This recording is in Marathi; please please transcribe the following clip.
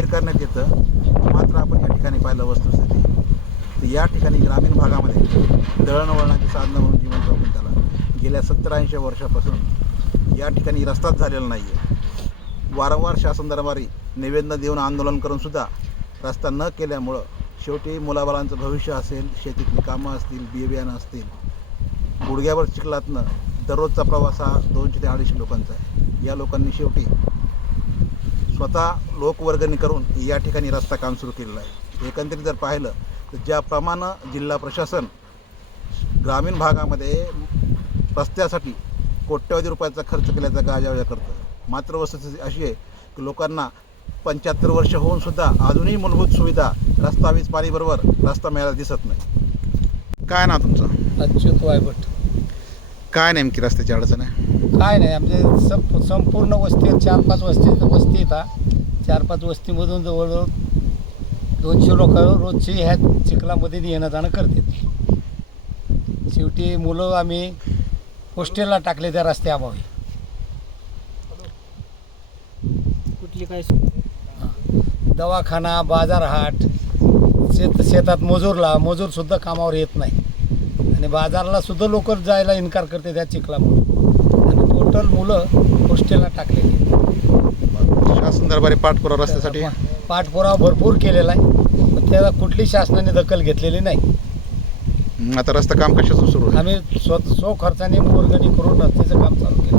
जाहीर करण्यात येतं मात्र आपण या ठिकाणी पाहिलं वस्तुस्थिती. तर या ठिकाणी ग्रामीण भागामध्ये दळणवळणाची साधनं म्हणून जीवन जपून त्याला गेल्या सत्तर ऐंशी वर्षापासून या ठिकाणी रस्ताच झालेला नाही आहे वारंवार शासन दरबारी निवेदनं देऊन आंदोलन करूनसुद्धा रस्ता न केल्यामुळं शेवटी मुलाबाळांचं भविष्य असेल शेतीतली कामं असतील बी बियाणं असतील गुडघ्यावर चिखलातनं दररोजचा प्रवास हा दोनशे ते अडीचशे लोकांचा आहे. या लोकांनी शेवटी स्वतः लोकवर्गणी करून या ठिकाणी रस्ता काम सुरू केलेलं आहे. एकंदरीत जर पाहिलं तर ज्याप्रमाणे जिल्हा प्रशासन ग्रामीण भागामध्ये रस्त्यासाठी कोट्यवधी रुपयाचा खर्च केल्याचा गाजावाजा करतं. मात्र वस्तुस्थिती अशी आहे की लोकांना पंच्याहत्तर वर्ष होऊन सुद्धा अजूनही मूलभूत सुविधा रस्ता वीज पाणीबरोबर रस्ता मिळायला दिसत नाही. काय ना तुमचं? अच्युत वायभट. काय नेमकी रस्त्याची अडचण आहे? काय नाही आमचे संप संपूर्ण वस्ती चार पाच वस्ती वस्ती येतात चार पाच वस्तीमधून जवळजवळ दोनशे लोक रोजची ह्या चिखलामध्ये येणं जाणं करतात. शेवटी मुलं आम्ही हॉस्टेलला टाकले त्या रस्त्याअभावी कुठली काय दवाखाना बाजारहाट शेत शेतात मजूरला मजूरसुद्धा कामावर येत नाही. आणि बाजारला सुद्धा लोक जायला इन्कार करते त्या चिखलामुळे आणि टोटल मुलं हॉस्टेलला टाकलेली. शासन दरबारी पाठपुरावा रस्त्यासाठी? पाठपुरावा भरपूर केलेला आहे. पण त्याला कुठली शासनाने दखल घेतलेली नाही. आता रस्ता काम कशाचं सुरू आहे? आम्ही स्व स्व खर्चाने वर्गणी करून रस्त्याचं काम चालू केलं